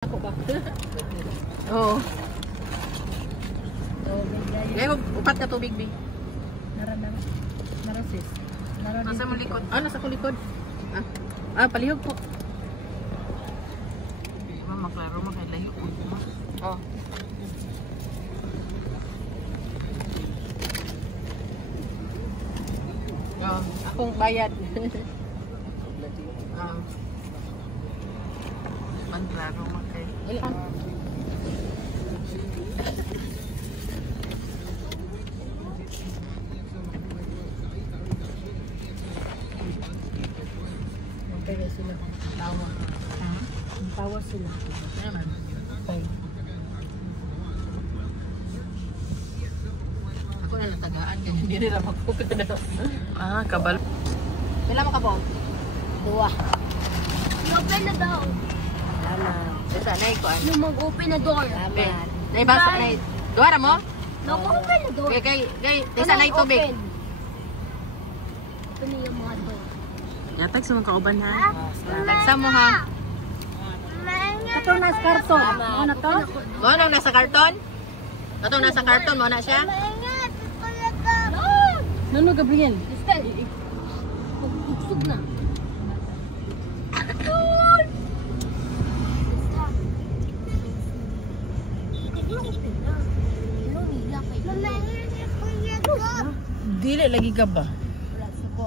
Ako ba? Oo. Ngayon, upat na tubig, B. Narasis. Nasa mo likod. Ah, nasa ko likod. Palihog po. Maklaro mo kay layo. Oh. Oh, akong bayad. Maklaro mo kay. Ilan? Kaya sila tawa. Tawa sila. Naman. Okay. Ako na natagaan kaya hindi nila magpukit na. Kabal. Kailan mo ka po? 2. Open na daw. Salamat. Sana ko ano. Yung mag-open na door. Salamat. Naibasa na. Duwara mo? Nag-open na door. Kay sana ay tubig. Open na yung mga door. Yatag sa mga kauban ha. Salamat. Tagsa mo ha. Ito na sa karton. Ano to? Mo nang nasa karton? Katong nasa karton mo na siya? Nano, Gabriel? Estelle. Magsug na. Dili lagi ka ba? Wala sa po.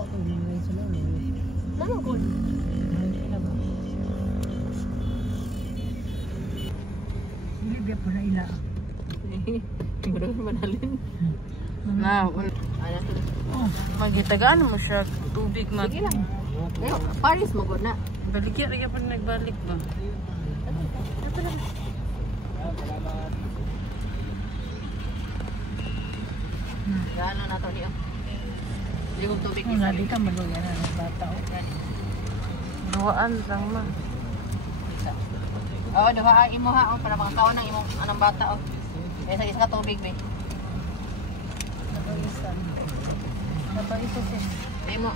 Mama ko. Silibya pa na ila. Siguro manalin. Na, magitagaan mo siya tubig man. Sige lang. Paris mo gud na. Baligya rin pa nagbalik ba? Gano na to niyo. Hindi kong tubig isa. Hindi ka maluyan na ng bata. Duwaan lang ma. Oo, duwaan imo ha. Para makakaon ng imong anong bata. Kaya sa tubig be. Napag-isa siya. Ay mo.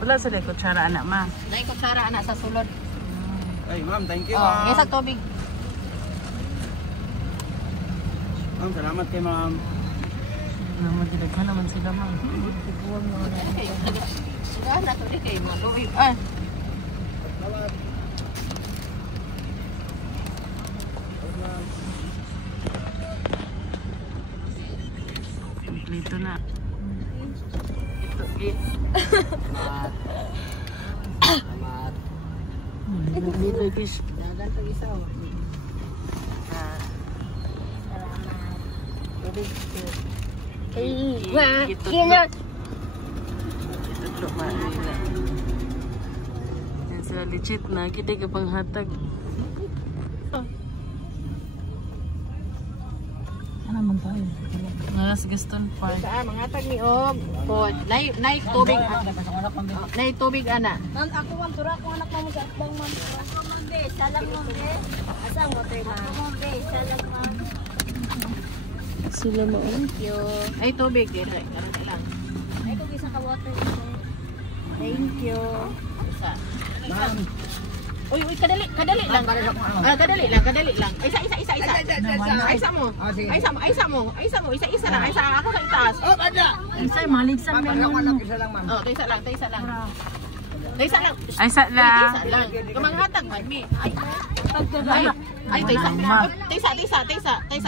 Wala sa kutsara anak ma. Nay kutsara anak sa sulod. Ay, ma'am, thank you, Oh, ma'am. isa tubig. Ma'am, salamat kay ma'am. Magdidaghan naman sila ma. Ana to di kay mo tubig. Dito na. Ito git. Salamat. Dito guys. Dagan to isa. Tubig. Kina. Ito ma. Yan sila legit na. Kita ka pang hatag. Ano man tayo? Ngalas Gaston Park. Saan mga tag ni og pod. Nay tubig. Nay tubig ana. Ma'am, ako man tura ko anak mo sa akbang ma'am. Ako ma'am be, salang ma'am be. Asa mo tay ma'am? Ako ma'am be, salang ma'am. Sila mo. Thank you. Ay tubig dire. Karon lang. Ay kung isa ka water. Thank you. Isa. Ma'am. Uy, kadali lang. Kadali lang. Isa. Isa mo. Isa lang. Isa ako sa itaas. Oh, ada. Isa, maligsan Ma'am, mo. ako lang isa lang, ma'am. Oh, taysa lang. Ay sa la. Isa lang. Kumanghatag man mi. Ay, taysa.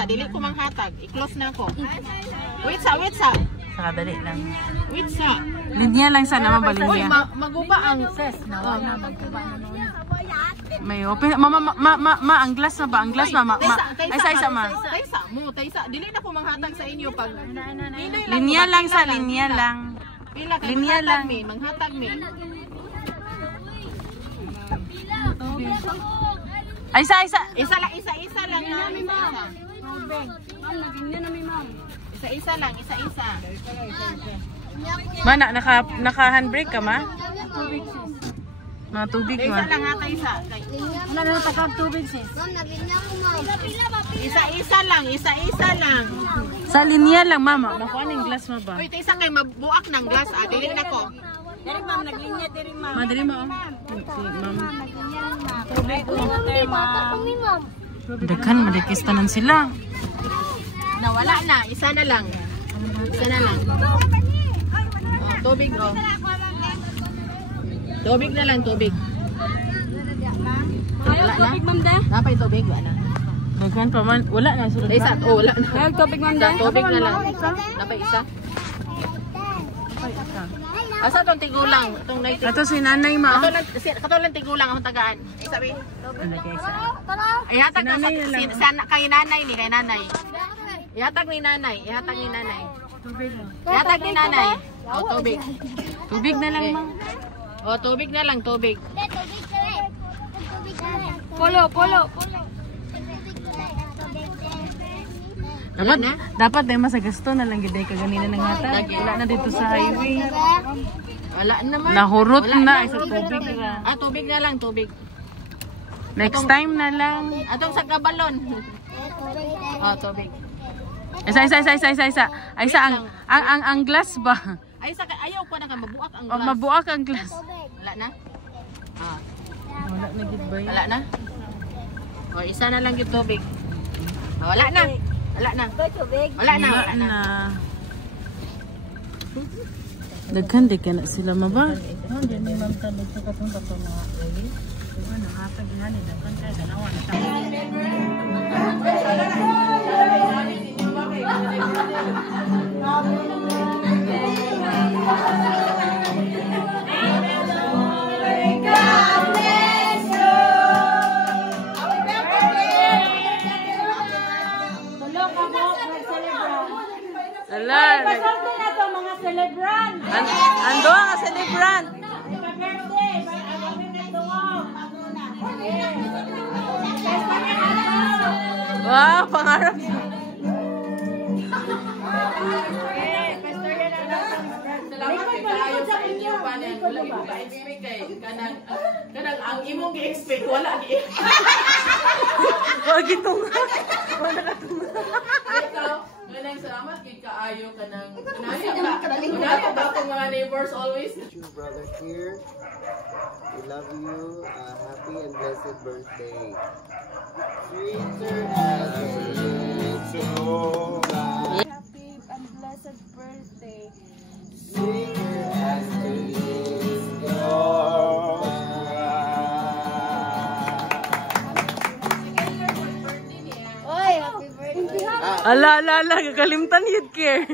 Dili ko manghatag. I-close na ako. Wait sa. Saka dali lang. Wait sa. Linya lang sana mabalin Uy, niya. maguba ang Ses, nawa na magkuba na noon. May open. Ma, ang glass na ba? Ang glass ma. Ay sa ma. Taysa. Dili na ko manghatag sa inyo pag Linya lang sa linya lang. Pila kay Linya lang. manghatag mi. Ay sa. Isa lang na. Isa lang. Mana naka handbrake ka ma? Mga tubig Isa ma. lang ha taysa. Wala na takap tubig, sis. Ma'am, naginya ko ma'am. Isa lang. Sa linya lang mama. Nakuha ng glass mo ba? Uy, taysa kay mabuak ng glass dili na ko. Diri ma'am, naglinya diri ma'am. Madali mo. Si ma'am. Tubig water ma'am. Daghan madikis tanan sila. Nawala na, isa na lang. Isa na lang. Oh, tubig oh. Tubig na lang, tubig. Wala na? Ma'am de. Napay tubig, wala na. Daghan pa man. Wala na sulod Isa, na. oh, wala na. Ay, tubig ma'am de. Tubig na lang. Napay isa. Asa tong tigulang? Itong night. Ato si nanay ma. Katulang tigulang ang tagaan. Ay sabi. Ay hatag Si nanay na lang. kay nanay ni kay nanay. Ihatag ni nanay, ihatag ni nanay. Ihatag ni nanay. Oh, tubig. Tubig na lang ma. Oh, tubig na lang, tubig. Polo. Dapat na? dapat dahil masagasto na lang gid ka ganina nang ngata. Wala na dito sa highway. Wala naman. Nahurot Wala na isa wala tubig ra. Ah, tubig na lang, tubig. Next time na lang. Atong sa gabalon. Oh, tubig. Isa. Ay sa ang glass ba? Ay sa ayaw pa na ka mabuak ang O glass. mabuak ang glass. Wala na? Ah, Wala na gid ba? wala na? Oh, isa na lang yung tubig. Oh, wala na. Wala na. Tubig. Wala na. Wala Wala na. na. Daghan di ka na sila maba. Ala, Mga celebrant. ando ang celebrant. Wow, pangarap. Salamat kay kaayo sa inyo panel. Wala mo ka-expect kay kanang ang imong gi-expect wala gi. Wag itong. Kanang salamat kay kaayo kanang kanang ba ko mga neighbors always. Two brothers here. We love you. Happy and blessed birthday. Sweeter as a little Happy and blessed birthday. sweeter as the little Oy, happy birthday. Ala, gagalimtan yun, care.